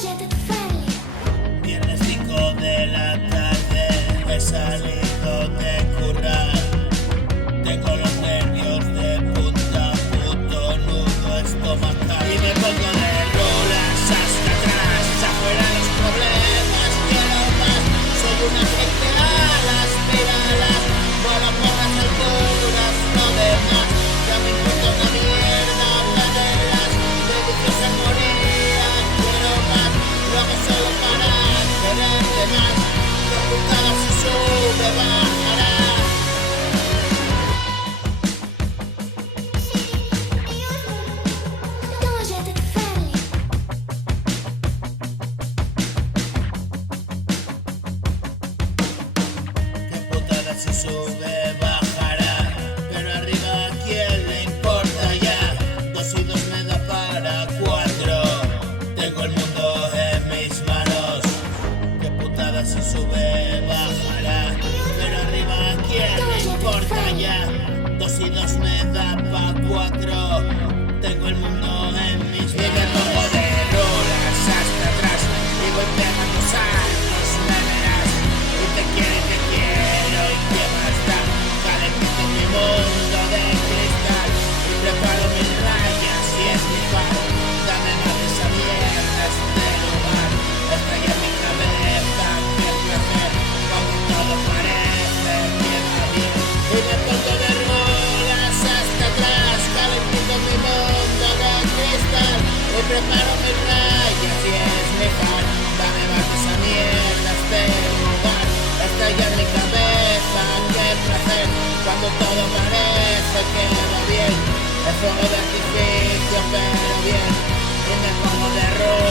JDM. Viernes 5 de la tarde, he salido de currar. Tengo los nervios de punta, puto nudo estomacal. Y me pongo de rolas hasta atrás, afuera los problemas, quiero más. Soy una gente a las espiralas, vuelo por las alturas, no de más. Ya me importa una mierda, planeras, de vicios se moría, quiero más. Lo hago solo para quererte más, la putada si sube bajará. Si sube, bajará, pero arriba a quién le importa ya. 2 y 2 me da para 4. Tengo el mundo en mis manos. Qué putada si sube, bajará, pero arriba a quién le importa ya. 2 y 2 me da para 4. Tengo el mundo en mis manos. Y me pongo de rolas hasta atrás y voy pegando saltos, me verás. Y te quiero y qué más da. Calentito mi mundo de cristal y preparo mis rayas y es mi pan. Dame más de esa mierda, este lugar está ya en mi cabeza, qué placer, como todo parece que va bien. Y me pongo de rolas hasta atrás, calentito mi mundo de cristal y preparo mis rayas y es mi pan. Dame más de esa mierda, este lugar está ya en mi cabeza, qué placer, cuando todo parece que va bien. Es fuego de artificio pero bien, y me pongo de rojo.